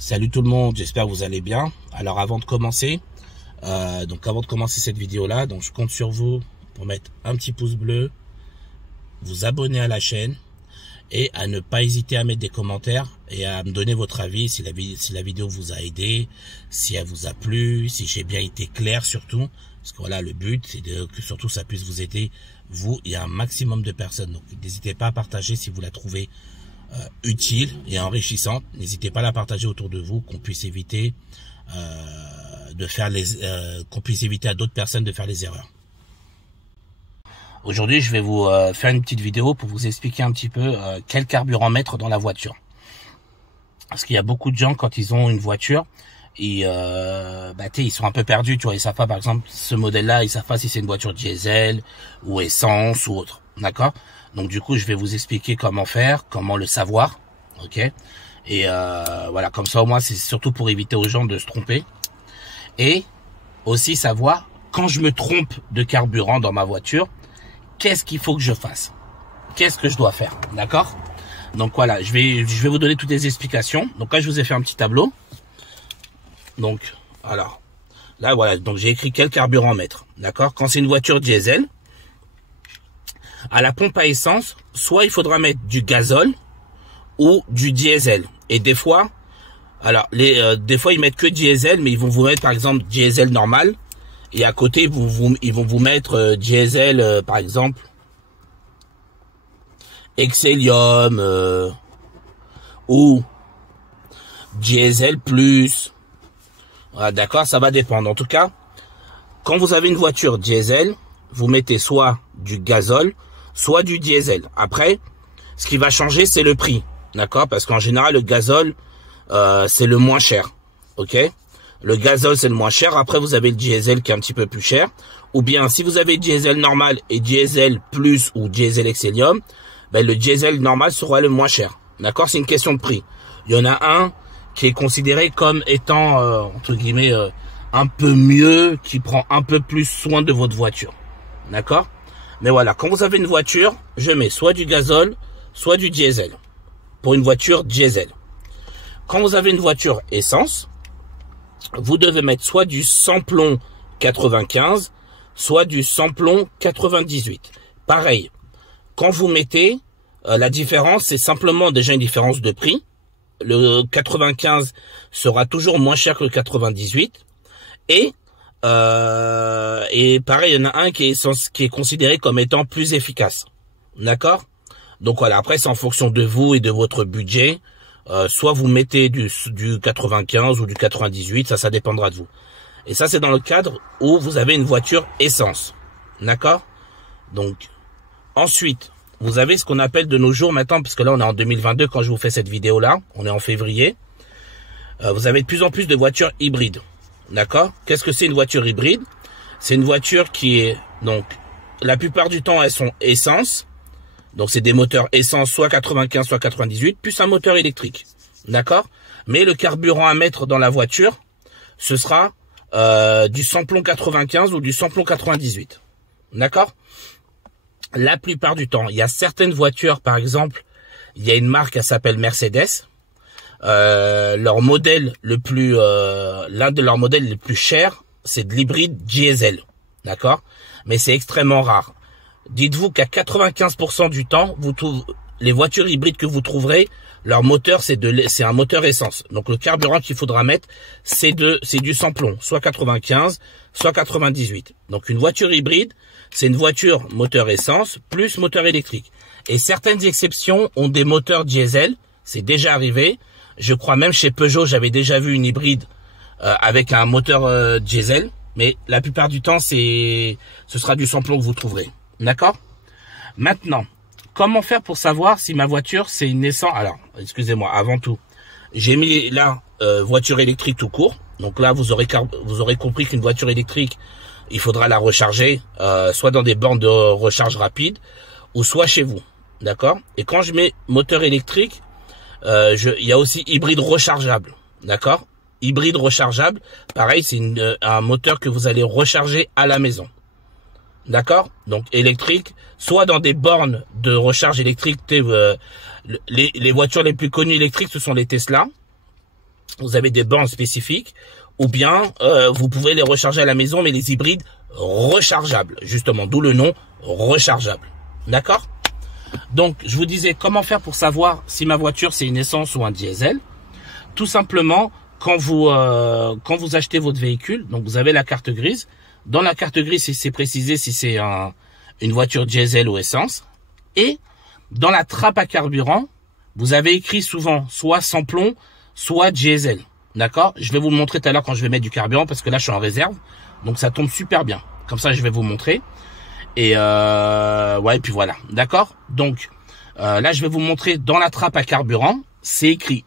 Salut tout le monde, j'espère que vous allez bien. Alors avant de commencer, cette vidéo là, donc je compte sur vous pour mettre un petit pouce bleu, vous abonner à la chaîne et à ne pas hésiter à mettre des commentaires et à me donner votre avis si la vidéo vous a aidé, si elle vous a plu, si j'ai bien été clair surtout, parce que voilà, le but c'est que surtout ça puisse vous aider, vous et un maximum de personnes. Donc n'hésitez pas à partager si vous la trouvez utile et enrichissante. N'hésitez pas à la partager autour de vous, qu'on puisse éviter qu'on puisse éviter à d'autres personnes de faire les erreurs. Aujourd'hui, je vais vous faire une petite vidéo pour vous expliquer un petit peu quel carburant mettre dans la voiture. Parce qu'il y a beaucoup de gens, quand ils ont une voiture, ils sont un peu perdus, tu vois. Ils savent pas, par exemple, ce modèle-là, ils savent pas si c'est une voiture diesel ou essence ou autre. D'accord? Donc du coup, je vais vous expliquer comment faire, comment le savoir, ok? Et voilà, comme ça au moins, c'est surtout pour éviter aux gens de se tromper. Et aussi savoir, quand je me trompe de carburant dans ma voiture, qu'est-ce qu'il faut que je fasse? Qu'est-ce que je dois faire? D'accord? Donc voilà, je vais vous donner toutes les explications. Donc là, je vous ai fait un petit tableau. Donc, alors, là voilà, donc j'ai écrit quel carburant mettre. D'accord? Quand c'est une voiture diesel, à la pompe à essence, soit il faudra mettre du gazole ou du diesel. Et des fois, alors des fois ils mettent que diesel, mais ils vont vous mettre par exemple diesel normal. Et à côté, ils vont vous mettre diesel, par exemple, Excellium ou diesel plus. Voilà, d'accord, ça va dépendre. En tout cas, quand vous avez une voiture diesel, vous mettez soit du gazole, soit du diesel. Après, ce qui va changer, c'est le prix. D'accord? Parce qu'en général, le gazole, c'est le moins cher. Ok? Le gazole, c'est le moins cher. Après, vous avez le diesel qui est un petit peu plus cher. Ou bien, si vous avez diesel normal et diesel plus ou diesel Excellium, ben, le diesel normal sera le moins cher. D'accord? C'est une question de prix. Il y en a un qui est considéré comme étant, entre guillemets, un peu mieux, qui prend un peu plus soin de votre voiture. D'accord? Mais voilà, quand vous avez une voiture, je mets soit du gazole, soit du diesel. Pour une voiture diesel. Quand vous avez une voiture essence, vous devez mettre soit du samplon 95, soit du samplon 98. Pareil, quand vous mettez, la différence, c'est simplement déjà une différence de prix. Le 95 sera toujours moins cher que le 98. Et pareil, il y en a un qui est considéré comme étant plus efficace. D'accord? Donc voilà, après c'est en fonction de vous et de votre budget. Soit vous mettez du 95 ou du 98, ça dépendra de vous. Et ça, c'est dans le cadre où vous avez une voiture essence. D'accord? Donc, ensuite, vous avez ce qu'on appelle de nos jours maintenant, parce que là, on est en 2022 quand je vous fais cette vidéo-là. On est en février. Vous avez de plus en plus de voitures hybrides. D'accord? Qu'est-ce que c'est une voiture hybride? C'est une voiture qui est, donc, la plupart du temps, elles sont essence. Donc, c'est des moteurs essence, soit 95, soit 98, plus un moteur électrique. D'accord? Mais le carburant à mettre dans la voiture, ce sera du samplon 95 ou du samplon 98. D'accord? La plupart du temps, il y a certaines voitures, par exemple, il y a une marque, elle s'appelle Mercedes. Leur modèle l'un de leurs modèles les plus chers, c'est de l'hybride diesel. D'accord? Mais c'est extrêmement rare. Dites-vous qu'à 95% du temps, les voitures hybrides que vous trouverez, leur moteur, c'est un moteur essence. Donc, le carburant qu'il faudra mettre, c'est du samplon, soit 95, soit 98. Donc, une voiture hybride, c'est une voiture moteur essence plus moteur électrique. Et certaines exceptions ont des moteurs diesel. C'est déjà arrivé. Je crois même chez Peugeot, j'avais déjà vu une hybride avec un moteur diesel. Mais la plupart du temps, ce sera du samplon que vous trouverez. D'accord? Maintenant, comment faire pour savoir si ma voiture c'est une essence? Alors, excusez-moi, avant tout, j'ai mis là voiture électrique tout court. Donc là, vous aurez compris qu'une voiture électrique, il faudra la recharger soit dans des bornes de recharge rapide ou soit chez vous. D'accord? Et quand je mets moteur électrique, il y a aussi hybride rechargeable. D'accord? Hybride rechargeable, pareil, c'est un moteur que vous allez recharger à la maison. D'accord? Donc électrique, soit dans des bornes de recharge électrique. Les voitures les plus connues électriques, ce sont les Tesla. vous avez des bornes spécifiques, ou bien vous pouvez les recharger à la maison, mais les hybrides rechargeables, justement, d'où le nom rechargeable. D'accord? Donc, je vous disais, comment faire pour savoir si ma voiture c'est une essence ou un diesel? Tout simplement, quand vous achetez votre véhicule, donc vous avez la carte grise. Dans la carte grise, c'est précisé si c'est une voiture diesel ou essence. Et dans la trappe à carburant, vous avez écrit souvent soit sans plomb, soit diesel. D'accord? Je vais vous le montrer tout à l'heure quand je vais mettre du carburant parce que là, je suis en réserve. Donc, ça tombe super bien. Comme ça, je vais vous montrer. Et ouais, et puis voilà. D'accord? Donc, là, je vais vous montrer dans la trappe à carburant. C'est écrit.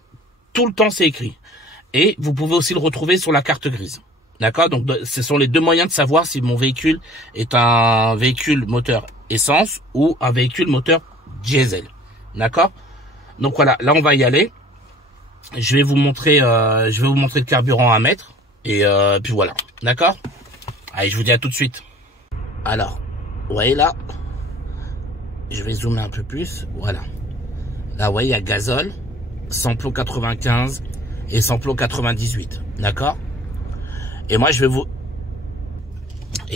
Tout le temps, c'est écrit. Et vous pouvez aussi le retrouver sur la carte grise. D'accord? Donc, ce sont les deux moyens de savoir si mon véhicule est un véhicule moteur essence ou un véhicule moteur diesel. D'accord? Donc, voilà. Là, on va y aller. Je vais vous montrer le carburant à mettre. Et puis voilà. D'accord? Allez, je vous dis à tout de suite. Alors, vous voyez là, je vais zoomer un peu plus. Voilà. Là, vous voyez, il y a gazole, samplon 95 et samplon 98. D'accord? Et moi,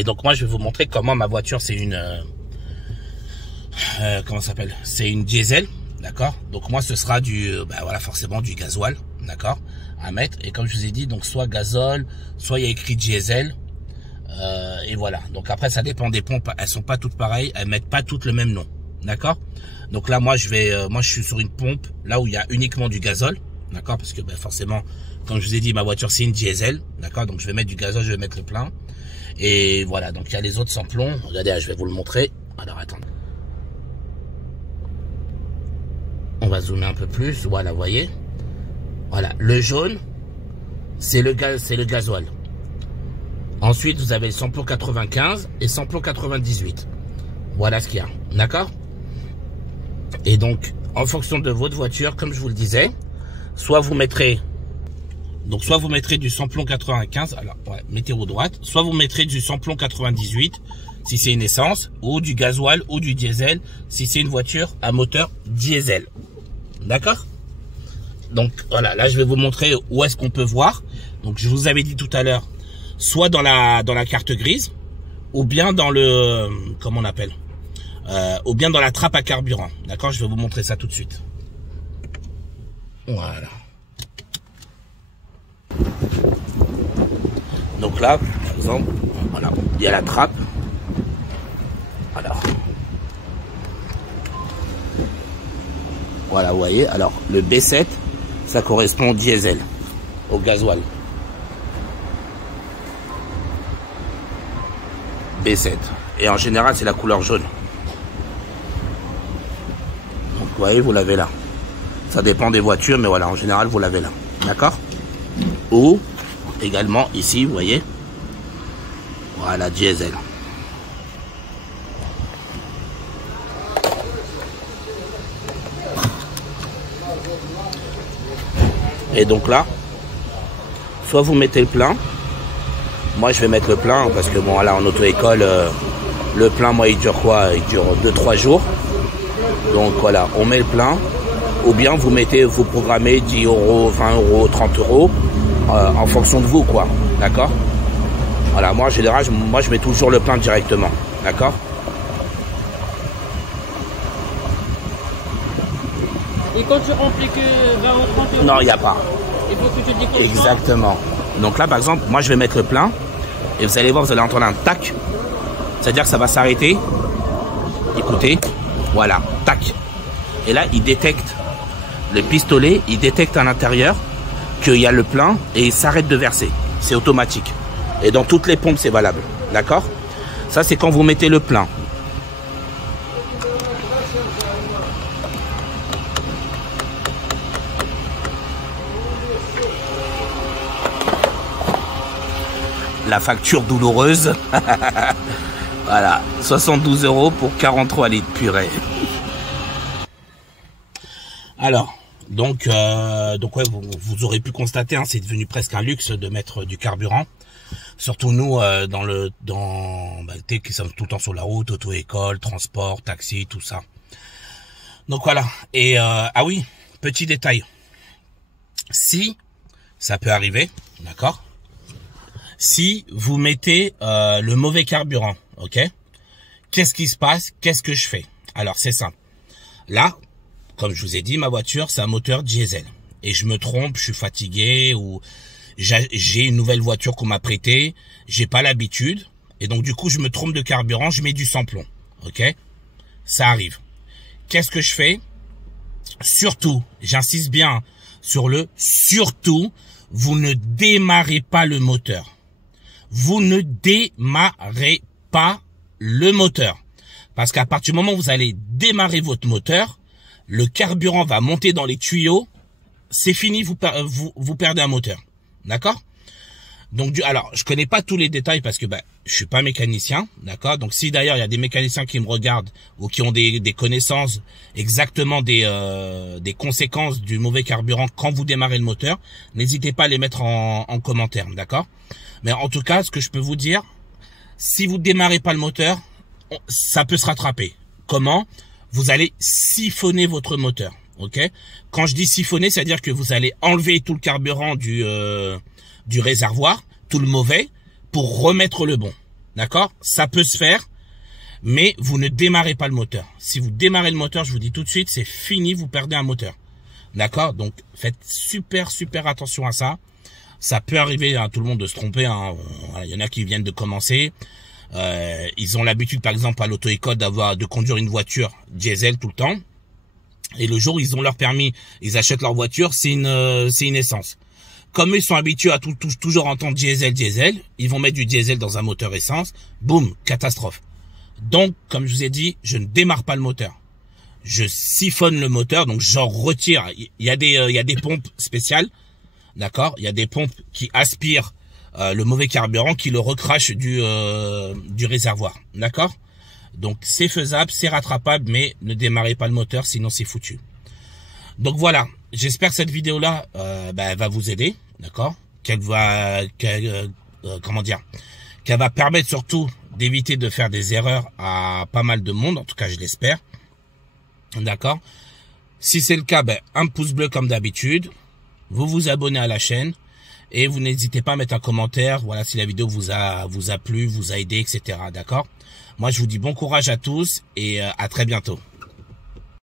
donc moi, je vais vous montrer comment ma voiture, c'est une, comment ça s'appelle? C'est une diesel. D'accord? Donc moi, ce sera voilà, forcément du gasoil. D'accord? À mettre. Et comme je vous ai dit, donc soit gazole, soit il y a écrit diesel. Et voilà. Donc après, ça dépend des pompes. Elles sont pas toutes pareilles. Elles mettent pas toutes le même nom. D'accord? Donc là, moi, je suis sur une pompe là où il y a uniquement du gazole. D'accord? Parce que forcément, comme je vous ai dit, ma voiture c'est une diesel. D'accord? Donc je vais mettre du gazole, je vais mettre le plein. Et voilà. Donc il y a les autres sans plomb. Regardez, je vais vous le montrer. Alors attendez. On va zoomer un peu plus. Voilà, vous voyez. Voilà. Le jaune, c'est le gasoil. Ensuite, vous avez le samplon 95 et samplon 98. Voilà ce qu'il y a. D'accord? Et donc, en fonction de votre voiture, comme je vous le disais, soit vous mettrez du samplon 95, alors ouais, météo droite, soit vous mettrez du samplon 98 si c'est une essence, ou du gasoil ou du diesel si c'est une voiture à moteur diesel. D'accord? Donc voilà, là je vais vous montrer où est-ce qu'on peut voir. Donc je vous avais dit tout à l'heure, soit dans la carte grise, ou bien dans le, comment on appelle, ou bien dans la trappe à carburant. D'accord? Je vais vous montrer ça tout de suite. Voilà. Donc là, par exemple, voilà, il y a la trappe. Alors, voilà, vous voyez. Alors, le B7, ça correspond au diesel, au gasoil. B7. Et en général, c'est la couleur jaune. Donc, vous voyez, vous l'avez là. Ça dépend des voitures, mais voilà, en général, vous l'avez là. D'accord? Ou, également, ici, vous voyez. Voilà, diesel. Et donc là, soit vous mettez le plein. Moi, je vais mettre le plein parce que bon, voilà, en auto-école, le plein, moi, il dure quoi? Il dure 2-3 jours. Donc voilà, on met le plein. Ou bien vous programmez 10 euros, 20 euros, 30 euros en fonction de vous, quoi. D'accord? Voilà, moi, en général, je mets toujours le plein directement. D'accord? Et quand tu remplis que 20 ou 30 euros? Non, il n'y a pas. Il faut que tu décoches. Exactement. Donc là, par exemple, moi, je vais mettre le plein. Et vous allez voir, vous allez entendre un tac. C'est-à-dire que ça va s'arrêter. Écoutez. Voilà. Tac. Et là, il détecte. Le pistolet, il détecte à l'intérieur qu'il y a le plein et il s'arrête de verser. C'est automatique. Et dans toutes les pompes, c'est valable. D'accord? Ça, c'est quand vous mettez le plein. La facture douloureuse. Voilà, 72 euros pour 43 litres, purée. Alors, donc ouais, vous aurez pu constater, hein, c'est devenu presque un luxe de mettre du carburant. Surtout nous, qui sommes tout le temps sur la route, auto-école, transport, taxi, tout ça. Donc voilà. Et ah oui, petit détail. Si Ça peut arriver, d'accord? Si vous mettez le mauvais carburant, ok? Qu'est-ce qui se passe? Qu'est-ce que je fais? Alors, c'est simple. Là, comme je vous ai dit, ma voiture, c'est un moteur diesel. Et je me trompe, je suis fatigué ou j'ai une nouvelle voiture qu'on m'a prêtée, j'ai pas l'habitude. Et donc, du coup, je me trompe de carburant, je mets du sans-plomb, ok? Ça arrive. Qu'est-ce que je fais? Surtout, j'insiste bien sur le surtout, vous ne démarrez pas le moteur. Vous ne démarrez pas le moteur. Parce qu'à partir du moment où vous allez démarrer votre moteur, le carburant va monter dans les tuyaux. C'est fini, vous perdez un moteur. D'accord? Donc, alors, je connais pas tous les détails parce que je suis pas mécanicien, d'accord. Donc, si d'ailleurs il y a des mécaniciens qui me regardent ou qui ont des connaissances exactement des conséquences du mauvais carburant quand vous démarrez le moteur, n'hésitez pas à les mettre en commentaire, d'accord. Mais en tout cas, ce que je peux vous dire, si vous démarrez pas le moteur, ça peut se rattraper. Comment? Vous allez siphonner votre moteur, ok. Quand je dis siphonner, c'est-à-dire que vous allez enlever tout le carburant du réservoir, tout le mauvais, pour remettre le bon. D'accord? Ça peut se faire, mais vous ne démarrez pas le moteur. Si vous démarrez le moteur, je vous dis tout de suite, c'est fini, vous perdez un moteur. D'accord? Donc, faites super attention à ça. Ça peut arriver à tout le monde de se tromper. Hein. Il y en a qui viennent de commencer. Ils ont l'habitude, par exemple, à l'auto-école de conduire une voiture diesel tout le temps. Et le jour où ils ont leur permis, ils achètent leur voiture, c'est une essence. Comme ils sont habitués à toujours entendre diesel, ils vont mettre du diesel dans un moteur essence, boum, catastrophe. Donc, comme je vous ai dit, je ne démarre pas le moteur. Je siphonne le moteur, donc j'en retire. Il y a des pompes spéciales, d'accord? Il y a des pompes qui aspirent le mauvais carburant, qui le recrache du réservoir, d'accord? Donc, c'est faisable, c'est rattrapable, mais ne démarrez pas le moteur, sinon c'est foutu. Donc voilà, j'espère que cette vidéo-là va vous aider, d'accord? Qu'elle va permettre surtout d'éviter de faire des erreurs à pas mal de monde, en tout cas je l'espère, d'accord? Si c'est le cas, un pouce bleu comme d'habitude, vous vous abonnez à la chaîne et vous n'hésitez pas à mettre un commentaire, voilà, si la vidéo vous a plu, vous a aidé, etc., d'accord? Moi je vous dis bon courage à tous et à très bientôt.